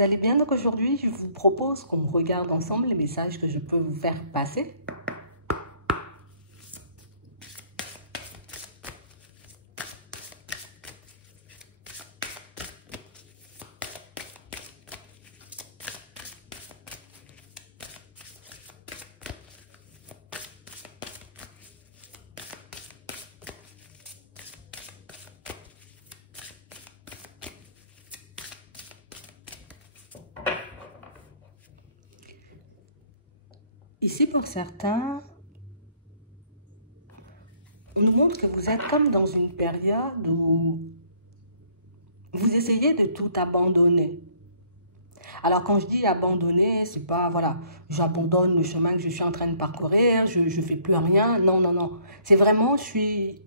vous allez bien? Donc aujourd'hui, je vous propose qu'on regarde ensemble les messages que je peux vous faire passer. Ici, pour certains, on nous montre que vous êtes comme dans une période où vous essayez de tout abandonner. Alors, quand je dis abandonner, c'est pas, voilà, j'abandonne le chemin que je suis en train de parcourir, je ne fais plus rien. Non, non, non. C'est vraiment, je suis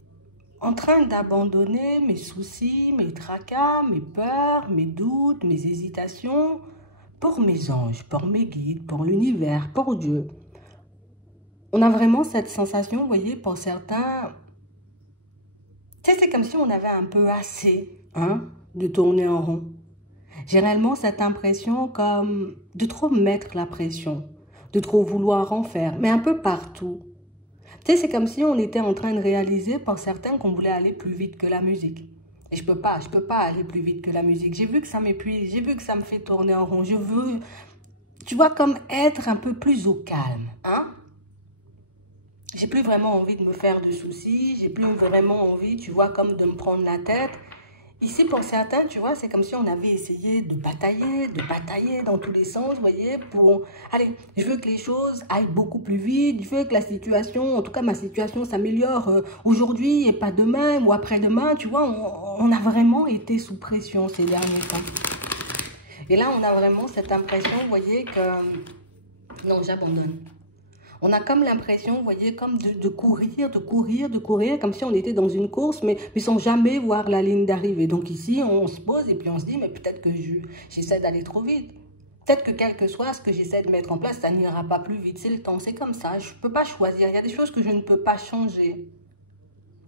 en train d'abandonner mes soucis, mes tracas, mes peurs, mes doutes, mes hésitations pour mes anges, pour mes guides, pour l'univers, pour Dieu. On a vraiment cette sensation, vous voyez, pour certains, tu sais, c'est comme si on avait un peu assez de tourner en rond. J'ai réellement cette impression comme de trop mettre la pression, de trop vouloir en faire, mais un peu partout. Tu sais, c'est comme si on était en train de réaliser pour certains qu'on voulait aller plus vite que la musique. Et je peux pas aller plus vite que la musique. J'ai vu que ça m'épuise, j'ai vu que ça me fait tourner en rond. Je veux, tu vois, comme être un peu plus au calme, J'ai plus vraiment envie de me faire de soucis, j'ai plus vraiment envie, tu vois, comme de me prendre la tête. Ici, pour certains, tu vois, c'est comme si on avait essayé de batailler dans tous les sens, vous voyez, pour... Allez, je veux que les choses aillent beaucoup plus vite, je veux que la situation, en tout cas ma situation s'améliore aujourd'hui et pas demain ou après-demain, tu vois, on a vraiment été sous pression ces derniers temps. Et là, on a vraiment cette impression, vous voyez, que... Non, j'abandonne. On a comme l'impression, vous voyez, comme de courir, comme si on était dans une course, mais sans jamais voir la ligne d'arrivée. Donc ici, on se pose et puis on se dit, mais peut-être que j'essaie d'aller trop vite. Peut-être que quel que soit ce que j'essaie de mettre en place, ça n'ira pas plus vite. C'est le temps, c'est comme ça. Je ne peux pas choisir. Il y a des choses que je ne peux pas changer.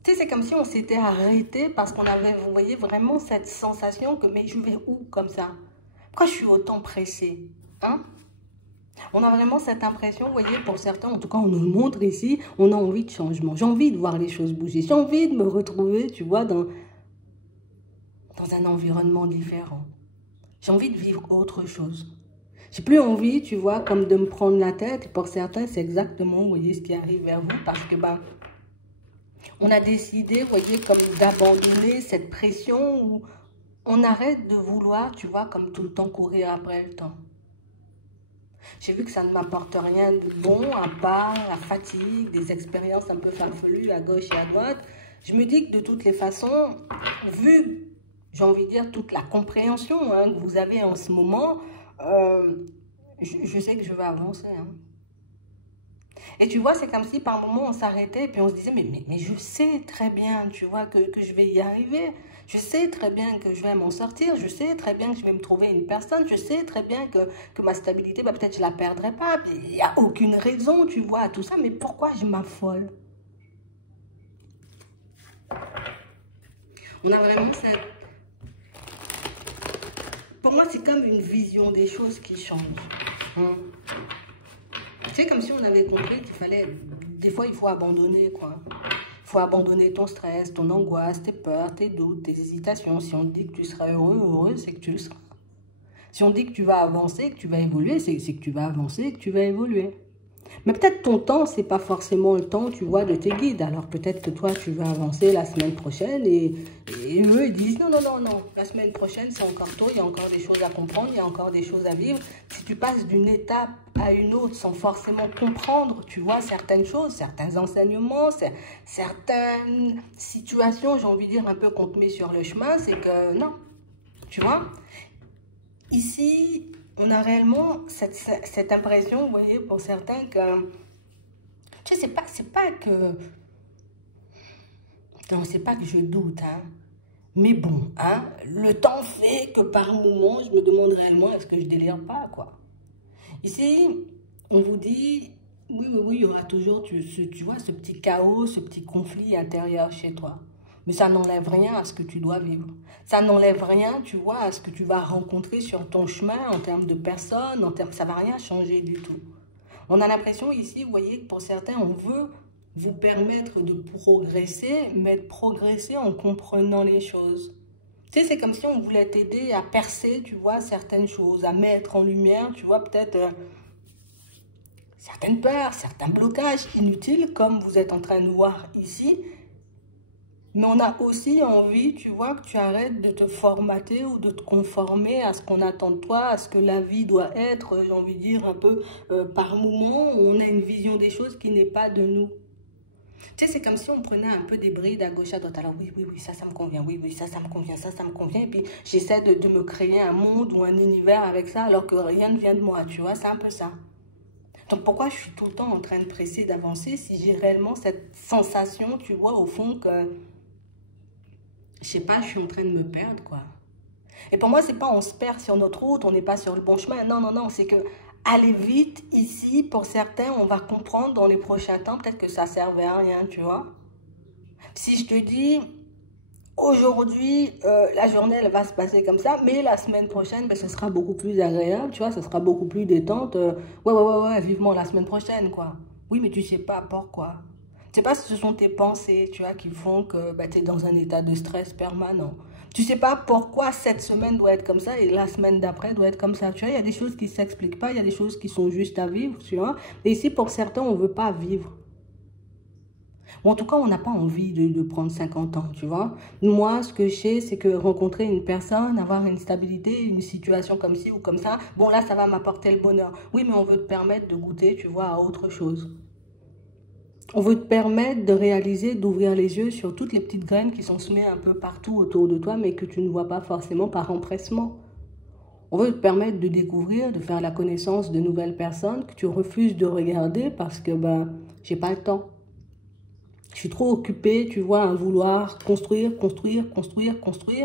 Tu sais, c'est comme si on s'était arrêté parce qu'on avait, vous voyez, vraiment cette sensation que, mais je vais où comme ça? Pourquoi je suis autant pressée? On a vraiment cette impression, vous voyez, pour certains, en tout cas on nous le montre ici, on a envie de changement. J'ai envie de voir les choses bouger. J'ai envie de me retrouver, tu vois, dans un environnement différent. J'ai envie de vivre autre chose. J'ai plus envie, tu vois, comme de me prendre la tête. Et pour certains, c'est exactement, vous voyez, ce qui arrive vers vous. Parce que, on a décidé, vous voyez, comme d'abandonner cette pression où on arrête de vouloir, tu vois, comme tout le temps courir après le temps. J'ai vu que ça ne m'apporte rien de bon, à part la fatigue, des expériences un peu farfelues à gauche et à droite. Je me dis que de toutes les façons, vu, j'ai envie de dire, toute la compréhension que vous avez en ce moment, je sais que je vais avancer. Et tu vois, c'est comme si par moment on s'arrêtait et puis on se disait, mais je sais très bien, tu vois, que je vais y arriver. Je sais très bien que je vais m'en sortir. Je sais très bien que je vais me trouver une personne. Je sais très bien que ma stabilité, peut-être je ne la perdrai pas. Il n'y a aucune raison, tu vois, à tout ça. Mais pourquoi je m'affole? On a vraiment cette... Pour moi, c'est comme une vision des choses qui change. C'est comme si on avait compris qu'il fallait... Des fois, il faut abandonner, quoi. Il faut abandonner ton stress, ton angoisse, tes peurs, tes doutes, tes hésitations. Si on te dit que tu seras heureux, c'est que tu le seras. Si on dit que tu vas avancer, que tu vas évoluer, c'est que tu vas avancer, que tu vas évoluer. Mais peut-être ton temps, c'est pas forcément le temps, tu vois, de tes guides. Alors peut-être que toi, tu vas avancer la semaine prochaine et eux, ils disent non, la semaine prochaine, c'est encore tôt, il y a encore des choses à comprendre, il y a encore des choses à vivre. Si tu passes d'une étape à une autre sans forcément comprendre, tu vois, certaines choses, certains enseignements, certaines situations, j'ai envie de dire, un peu qu'on te met sur le chemin, c'est que non, tu vois. Ici, on a réellement cette impression, vous voyez, pour certains que... Tu sais, c'est pas que... Non, c'est pas que je doute, Mais bon, le temps fait que par moment, je me demande réellement, est-ce que je délire pas, quoi. Ici, on vous dit, oui, il y aura toujours, tu vois, ce petit chaos, ce petit conflit intérieur chez toi. Mais ça n'enlève rien à ce que tu dois vivre. Ça n'enlève rien, tu vois, à ce que tu vas rencontrer sur ton chemin en termes de personnes, ça ne va rien changer du tout. On a l'impression ici, vous voyez, que pour certains, on veut vous permettre de progresser, mais de progresser en comprenant les choses. Tu sais, c'est comme si on voulait t'aider à percer, tu vois, certaines choses, à mettre en lumière, tu vois, peut-être certaines peurs, certains blocages inutiles, comme vous êtes en train de voir ici. Mais on a aussi envie, tu vois, que tu arrêtes de te formater ou de te conformer à ce qu'on attend de toi, à ce que la vie doit être, j'ai envie de dire, un peu par moment, où on a une vision des choses qui n'est pas de nous. Tu sais, c'est comme si on prenait un peu des brides à gauche, à droite. Alors oui, oui, oui, ça me convient. Oui, oui, ça me convient, ça me convient. Et puis, j'essaie de me créer un monde ou un univers avec ça, alors que rien ne vient de moi, tu vois, c'est un peu ça. Donc, pourquoi je suis tout le temps en train de presser, d'avancer, si j'ai réellement cette sensation, tu vois, au fond, que, je sais pas, je suis en train de me perdre, quoi. Et pour moi, c'est pas on se perd sur notre route, on n'est pas sur le bon chemin. Non, non, non, c'est que aller vite ici, pour certains, on va comprendre dans les prochains temps, peut-être que ça servait à rien, tu vois. Si je te dis, aujourd'hui, la journée, elle va se passer comme ça, mais la semaine prochaine, ben, ce sera beaucoup plus agréable, tu vois, ce sera beaucoup plus détente. Ouais, vivement la semaine prochaine, quoi. Oui, mais tu sais pas pourquoi. Tu sais pas si ce sont tes pensées, tu vois, qui font que ben, tu es dans un état de stress permanent. Tu sais pas pourquoi cette semaine doit être comme ça et la semaine d'après doit être comme ça. Tu vois, il y a des choses qui ne s'expliquent pas, il y a des choses qui sont juste à vivre, tu vois. Et ici, pour certains, on ne veut pas vivre. Ou en tout cas, on n'a pas envie de prendre 50 ans, tu vois. Moi, ce que je sais, c'est que rencontrer une personne, avoir une stabilité, une situation comme ci ou comme ça, bon là, ça va m'apporter le bonheur. Oui, mais on veut te permettre de goûter, tu vois, à autre chose. On veut te permettre de réaliser, d'ouvrir les yeux sur toutes les petites graines qui sont semées un peu partout autour de toi, mais que tu ne vois pas forcément par empressement. On veut te permettre de découvrir, de faire la connaissance de nouvelles personnes que tu refuses de regarder parce que, ben, j'ai pas le temps. Je suis trop occupée, tu vois, à vouloir construire,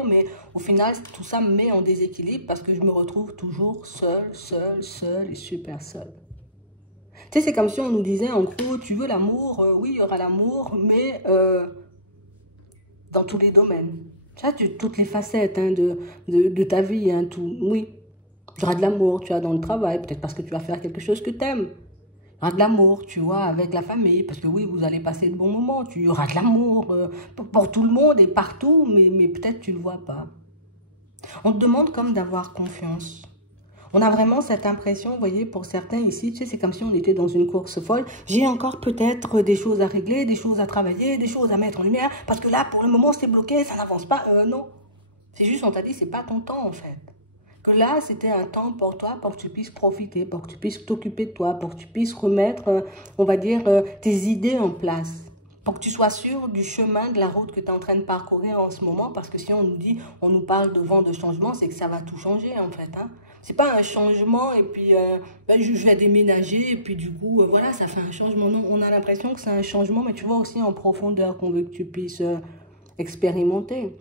mais au final, tout ça me met en déséquilibre parce que je me retrouve toujours seule et super seule. Tu sais, c'est comme si on nous disait, en gros, tu veux l'amour, oui, il y aura l'amour, mais dans tous les domaines. Tu vois, toutes les facettes hein, de ta vie, hein, tout, oui. Il y aura de l'amour, tu vois, dans le travail, peut-être parce que tu vas faire quelque chose que tu aimes. Il y aura de l'amour, tu vois, avec la famille, parce que oui, vous allez passer de bons moments. Il y aura de l'amour pour tout le monde et partout, mais peut-être tu ne le vois pas. On te demande comme d'avoir confiance. On a vraiment cette impression, vous voyez, pour certains ici, tu sais, c'est comme si on était dans une course folle. J'ai encore peut-être des choses à régler, des choses à travailler, des choses à mettre en lumière, parce que là, pour le moment, c'est bloqué, ça n'avance pas. Non, c'est juste, on t'a dit, c'est pas ton temps, en fait. Que là, c'était un temps pour toi, pour que tu puisses profiter, pour que tu puisses t'occuper de toi, pour que tu puisses remettre, on va dire, tes idées en place. Pour que tu sois sûr du chemin, de la route que tu es en train de parcourir en ce moment, parce que si on nous dit, on nous parle de vent de changement, c'est que ça va tout changer, en fait, hein. C'est pas un changement et puis ben, je vais déménager et puis du coup, voilà, ça fait un changement. Non, on a l'impression que c'est un changement, mais tu vois aussi en profondeur qu'on veut que tu puisses expérimenter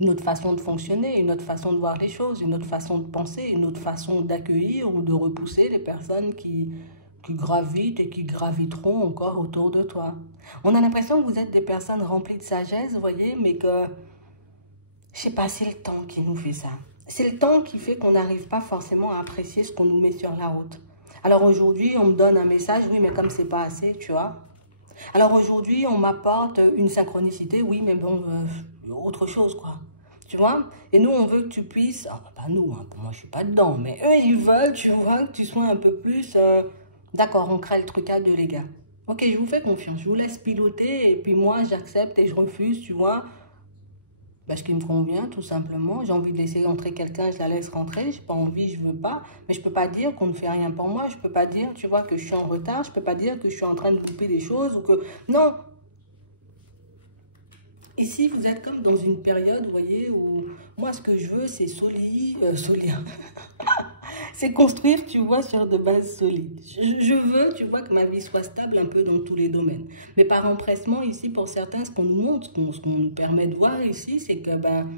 une autre façon de fonctionner, une autre façon de voir les choses, une autre façon de penser, une autre façon d'accueillir ou de repousser les personnes qui gravitent et qui graviteront encore autour de toi. On a l'impression que vous êtes des personnes remplies de sagesse, vous voyez, mais que, je sais pas, c'est le temps qui nous fait ça. C'est le temps qui fait qu'on n'arrive pas forcément à apprécier ce qu'on nous met sur la route. Alors aujourd'hui, on me donne un message, oui, mais comme c'est pas assez, tu vois. Alors aujourd'hui, on m'apporte une synchronicité, oui, mais bon, autre chose, quoi. Tu vois? Et nous, on veut que tu puisses, ah, pas nous, hein, pour moi, je suis pas dedans, mais eux, ils veulent, tu vois, que tu sois un peu plus, d'accord, on crée le truc à deux, les gars. Ok, je vous fais confiance, je vous laisse piloter, et puis moi, j'accepte et je refuse, tu vois. Parce qu'il me convient, tout simplement. J'ai envie de laisser entrer quelqu'un, je la laisse rentrer. J'ai pas envie, je veux pas. Mais je peux pas dire qu'on ne fait rien pour moi. Je peux pas dire, tu vois, que je suis en retard. Je peux pas dire que je suis en train de couper des choses ou que... Non. Ici, vous êtes comme dans une période, vous voyez, où moi, ce que je veux, c'est c'est construire, tu vois, sur de bases solides. Je veux, tu vois, que ma vie soit stable un peu dans tous les domaines. Mais par empressement, ici, pour certains, ce qu'on nous montre, ce qu'on nous permet de voir ici, c'est que, ben,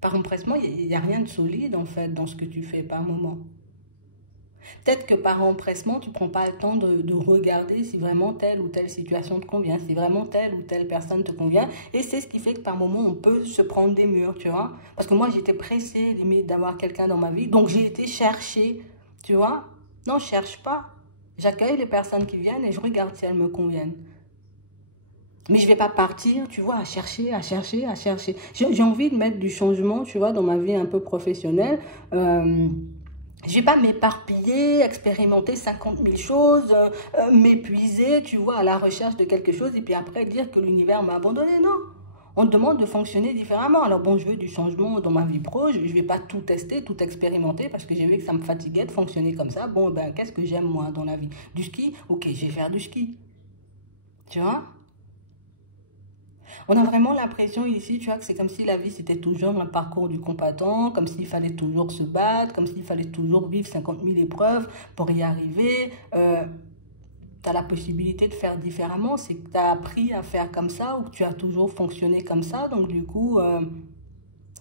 par empressement, il n'y a rien de solide, en fait, dans ce que tu fais par moment. Peut-être que par empressement, tu ne prends pas le temps de regarder si vraiment telle ou telle situation te convient, si vraiment telle ou telle personne te convient. Et c'est ce qui fait que par moment, on peut se prendre des murs, tu vois. Parce que moi, j'étais pressée, limite, d'avoir quelqu'un dans ma vie. Donc, j'ai été chercher, tu vois. Non, je cherche pas. J'accueille les personnes qui viennent et je regarde si elles me conviennent. Mais je ne vais pas partir, tu vois, à chercher, à chercher, à chercher. J'ai envie de mettre du changement, tu vois, dans ma vie un peu professionnelle. Je vais pas m'éparpiller, expérimenter 50 000 choses, m'épuiser, tu vois, à la recherche de quelque chose et puis après dire que l'univers m'a abandonné. Non, on te demande de fonctionner différemment. Alors bon, je veux du changement dans ma vie pro, je vais pas tout tester, tout expérimenter parce que j'ai vu que ça me fatiguait de fonctionner comme ça. Bon, ben, qu'est-ce que j'aime moi dans la vie? Du ski? Ok, je vais faire du ski. Tu vois? On a vraiment l'impression ici, tu vois, que c'est comme si la vie, c'était toujours un parcours du combattant, comme s'il fallait toujours se battre, comme s'il fallait toujours vivre 50 000 épreuves pour y arriver. Tu as la possibilité de faire différemment, c'est que tu as appris à faire comme ça ou que tu as toujours fonctionné comme ça. Donc du coup,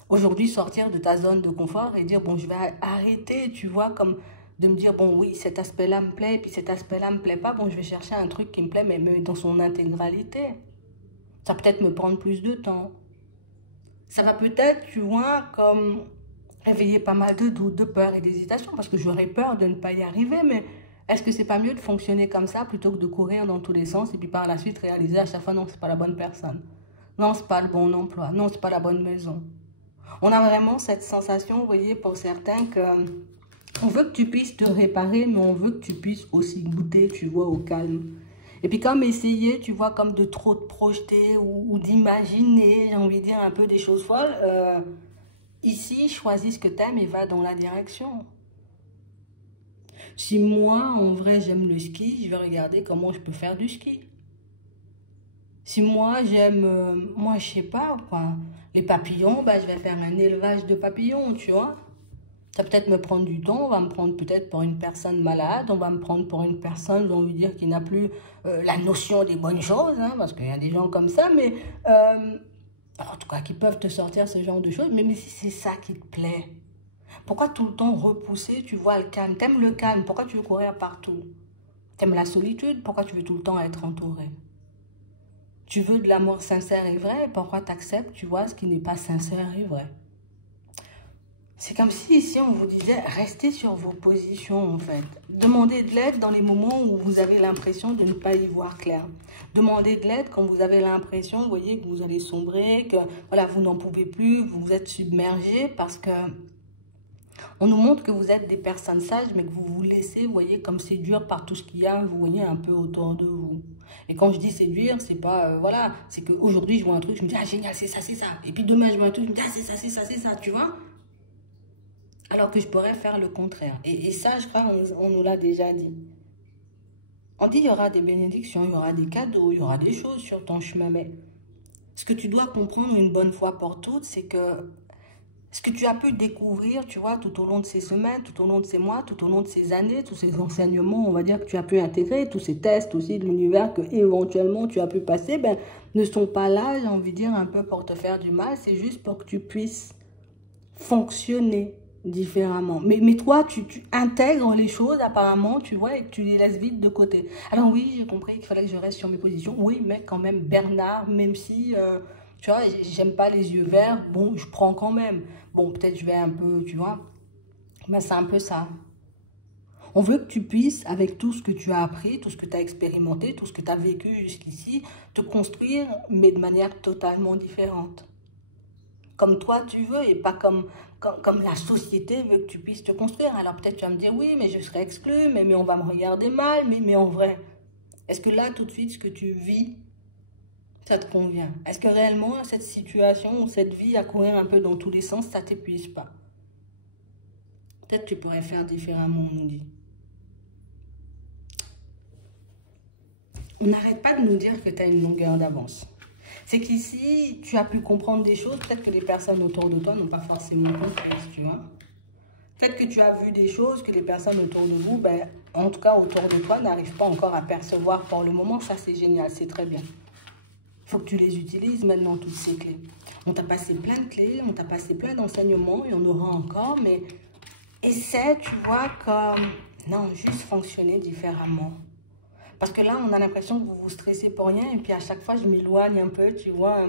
aujourd'hui, sortir de ta zone de confort et dire, bon, je vais arrêter, tu vois, comme de me dire, bon, oui, cet aspect-là me plaît, puis cet aspect-là me plaît pas, bon, je vais chercher un truc qui me plaît, mais dans son intégralité. Ça va peut-être me prendre plus de temps. Ça va peut-être, tu vois, comme réveiller pas mal de doutes, de peurs et d'hésitations, parce que j'aurais peur de ne pas y arriver, mais est-ce que c'est pas mieux de fonctionner comme ça plutôt que de courir dans tous les sens et puis par la suite réaliser à chaque fois, non, c'est pas la bonne personne. Non, c'est pas le bon emploi. Non, c'est pas la bonne maison. On a vraiment cette sensation, vous voyez, pour certains, que on veut que tu puisses te réparer, mais on veut que tu puisses aussi goûter, tu vois, au calme. Et puis comme essayer, tu vois, comme de trop te projeter ou d'imaginer, j'ai envie de dire un peu des choses folles, ici, choisis ce que tu aimes et va dans la direction. Si moi, en vrai, j'aime le ski, je vais regarder comment je peux faire du ski. Si moi, j'aime, moi, je sais pas, quoi, les papillons, bah, je vais faire un élevage de papillons, tu vois. Ça va peut-être me prendre du temps, on va me prendre peut-être pour une personne malade, on va me prendre pour une personne, j'ai envie de dire, qui n'a plus la notion des bonnes choses, hein, parce qu'il y a des gens comme ça, mais en tout cas, qui peuvent te sortir ce genre de choses, mais si c'est ça qui te plaît, pourquoi tout le temps repousser, tu vois, le calme? T'aimes le calme, pourquoi tu veux courir partout? T'aimes la solitude, pourquoi tu veux tout le temps être entouré? Tu veux de l'amour sincère et vrai, pourquoi t'acceptes, tu vois, ce qui n'est pas sincère et vrai? C'est comme si ici on vous disait restez sur vos positions en fait. Demandez de l'aide dans les moments où vous avez l'impression de ne pas y voir clair. Demandez de l'aide quand vous avez l'impression, vous voyez, que vous allez sombrer, que voilà, vous n'en pouvez plus, vous êtes submergé parce que on nous montre que vous êtes des personnes sages, mais que vous vous laissez, vous voyez, comme séduire par tout ce qu'il y a, vous voyez, un peu autour de vous. Et quand je dis séduire, c'est pas, voilà, c'est qu'aujourd'hui je vois un truc, je me dis, ah génial, c'est ça, c'est ça. Et puis demain je vois un truc, je me dis, ah c'est ça, c'est ça, c'est ça, tu vois. Alors que je pourrais faire le contraire. Et ça, je crois, on nous l'a déjà dit. On dit, il y aura des bénédictions, il y aura des cadeaux, il y aura des choses sur ton chemin. Mais ce que tu dois comprendre une bonne fois pour toutes, c'est que ce que tu as pu découvrir, tu vois, tout au long de ces semaines, tout au long de ces mois, tout au long de ces années, tous ces enseignements, on va dire, que tu as pu intégrer, tous ces tests aussi de l'univers que éventuellement tu as pu passer, ben, ne sont pas là, j'ai envie de dire, un peu pour te faire du mal. C'est juste pour que tu puisses fonctionner différemment. Mais toi, tu intègres les choses apparemment, tu vois, et tu les laisses vite de côté. Alors oui, j'ai compris qu'il fallait que je reste sur mes positions. Oui, mais quand même, Bernard, même si, tu vois, j'aime pas les yeux verts, bon, je prends quand même. Bon, peut-être je vais un peu, tu vois, mais c'est un peu ça. On veut que tu puisses, avec tout ce que tu as appris, tout ce que tu as expérimenté, tout ce que tu as vécu jusqu'ici, te construire, mais de manière totalement différente. Comme toi tu veux et pas comme la société veut que tu puisses te construire. Alors peut-être tu vas me dire oui, mais je serai exclu, mais on va me regarder mal, mais en vrai, est-ce que là tout de suite ce que tu vis, ça te convient? Est-ce que réellement cette situation ou cette vie à courir un peu dans tous les sens, ça t'épuise pas? Peut-être que tu pourrais faire différemment, on nous dit. On n'arrête pas de nous dire que tu as une longueur d'avance. C'est qu'ici, tu as pu comprendre des choses, peut-être que les personnes autour de toi n'ont pas forcément compris, tu vois. Peut-être que tu as vu des choses que les personnes autour de vous, ben, en tout cas autour de toi, n'arrivent pas encore à percevoir pour le moment. Ça, c'est génial, c'est très bien. Il faut que tu les utilises maintenant, toutes ces clés. On t'a passé plein de clés, on t'a passé plein d'enseignements, il y en aura encore, mais essaie, tu vois, comme Non, juste fonctionner différemment. Parce que là, on a l'impression que vous vous stressez pour rien. Et puis à chaque fois, je m'éloigne un peu, tu vois,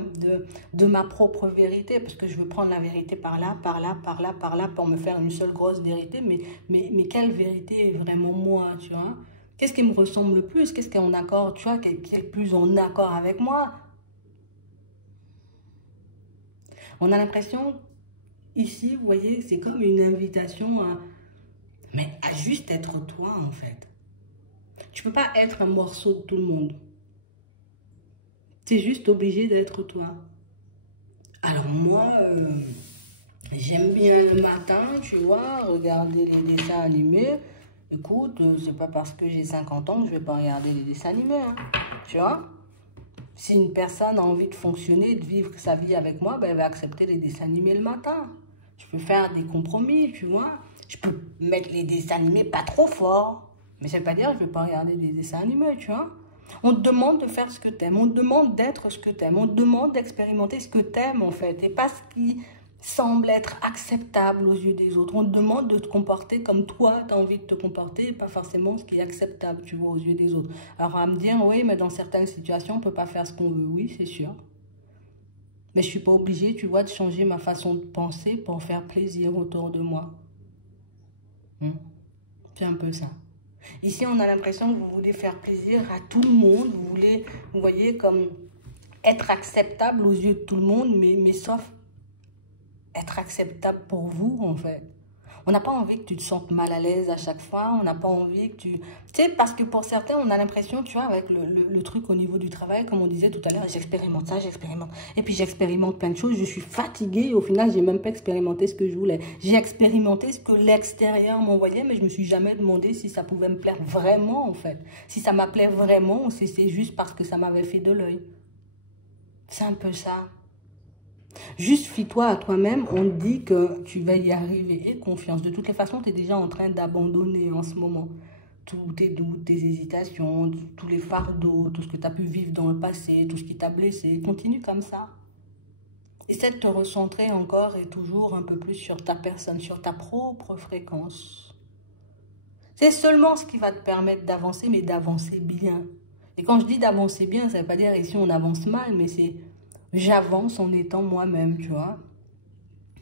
de ma propre vérité. Parce que je veux prendre la vérité par là, par là, par là, par là, pour me faire une seule grosse vérité. Mais quelle vérité est vraiment moi, tu vois? Qu'est-ce qui me ressemble le plus? Qu'est-ce qui est en accord, tu vois, qui est le plus en accord avec moi? On a l'impression, ici, vous voyez, c'est comme une invitation à juste être toi, en fait. Tu peux pas être un morceau de tout le monde. Tu es juste obligé d'être toi. Alors moi, j'aime bien le matin, tu vois, regarder les dessins animés. Écoute, c'est pas parce que j'ai 50 ans que je vais pas regarder les dessins animés, hein, tu vois. Si une personne a envie de fonctionner, de vivre sa vie avec moi, ben, elle va accepter les dessins animés le matin. Je peux faire des compromis, tu vois. Je peux mettre les dessins animés pas trop fort. Mais ça veut pas dire que je vais pas regarder des dessins animés, tu vois. On te demande de faire ce que t'aimes. On te demande d'être ce que t'aimes. On te demande d'expérimenter ce que t'aimes, en fait. Et pas ce qui semble être acceptable aux yeux des autres. On te demande de te comporter comme toi, tu as envie de te comporter, et pas forcément ce qui est acceptable, tu vois, aux yeux des autres. Alors, à me dire, oui, mais dans certaines situations, on ne peut pas faire ce qu'on veut. Oui, c'est sûr. Mais je ne suis pas obligée, tu vois, de changer ma façon de penser pour faire plaisir autour de moi. C'est un peu ça. Ici, on a l'impression que vous voulez faire plaisir à tout le monde. Vous voulez, vous voyez, comme être acceptable aux yeux de tout le monde, mais sauf être acceptable pour vous, en fait. On n'a pas envie que tu te sentes mal à l'aise à chaque fois. On n'a pas envie que tu... Tu sais, parce que pour certains, on a l'impression, tu vois, avec le truc au niveau du travail, comme on disait tout à l'heure, j'expérimente ça, j'expérimente. Et puis j'expérimente plein de choses. Je suis fatiguée et au final, j'ai même pas expérimenté ce que je voulais. J'ai expérimenté ce que l'extérieur m'envoyait, mais je me suis jamais demandé si ça pouvait me plaire vraiment, en fait. Si ça m'appelait vraiment, si c'est juste parce que ça m'avait fait de l'œil. C'est un peu ça. Juste fie-toi à toi-même, on te dit que tu vas y arriver et confiance. De toutes les façons, tu es déjà en train d'abandonner en ce moment tous tes doutes, tes hésitations, tous les fardeaux, tout ce que tu as pu vivre dans le passé, tout ce qui t'a blessé. Continue comme ça. Essaie de te recentrer encore et toujours un peu plus sur ta personne, sur ta propre fréquence. C'est seulement ce qui va te permettre d'avancer, mais d'avancer bien. Et quand je dis d'avancer bien, ça ne veut pas dire ici on avance mal, mais c'est... J'avance en étant moi-même, tu vois.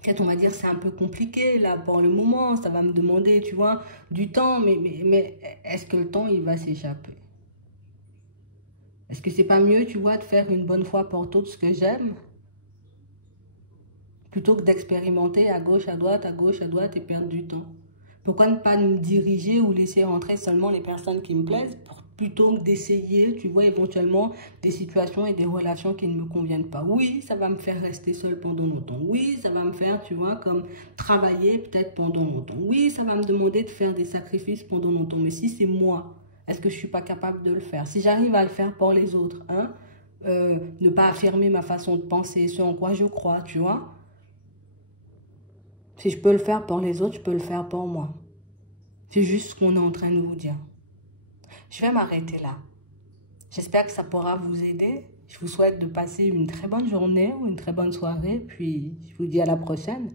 Peut-être on va dire c'est un peu compliqué là pour le moment, ça va me demander, tu vois, du temps, mais est-ce que le temps il va s'échapper? Est-ce que c'est pas mieux, tu vois, de faire une bonne fois pour toutes ce que j'aime? Plutôt que d'expérimenter à gauche, à droite et perdre du temps. Pourquoi ne pas me diriger ou laisser rentrer seulement les personnes qui me plaisent plutôt que d'essayer, tu vois, éventuellement des situations et des relations qui ne me conviennent pas. Oui, ça va me faire rester seule pendant longtemps. Oui, ça va me faire, tu vois, comme travailler peut-être pendant longtemps. Oui, ça va me demander de faire des sacrifices pendant longtemps. Mais si c'est moi, est-ce que je ne suis pas capable de le faire? Si j'arrive à le faire pour les autres, hein, ne pas affirmer ma façon de penser, ce en quoi je crois, tu vois. Si je peux le faire pour les autres, je peux le faire pour moi. C'est juste ce qu'on est en train de vous dire. Je vais m'arrêter là. J'espère que ça pourra vous aider. Je vous souhaite de passer une très bonne journée ou une très bonne soirée. Puis, je vous dis à la prochaine.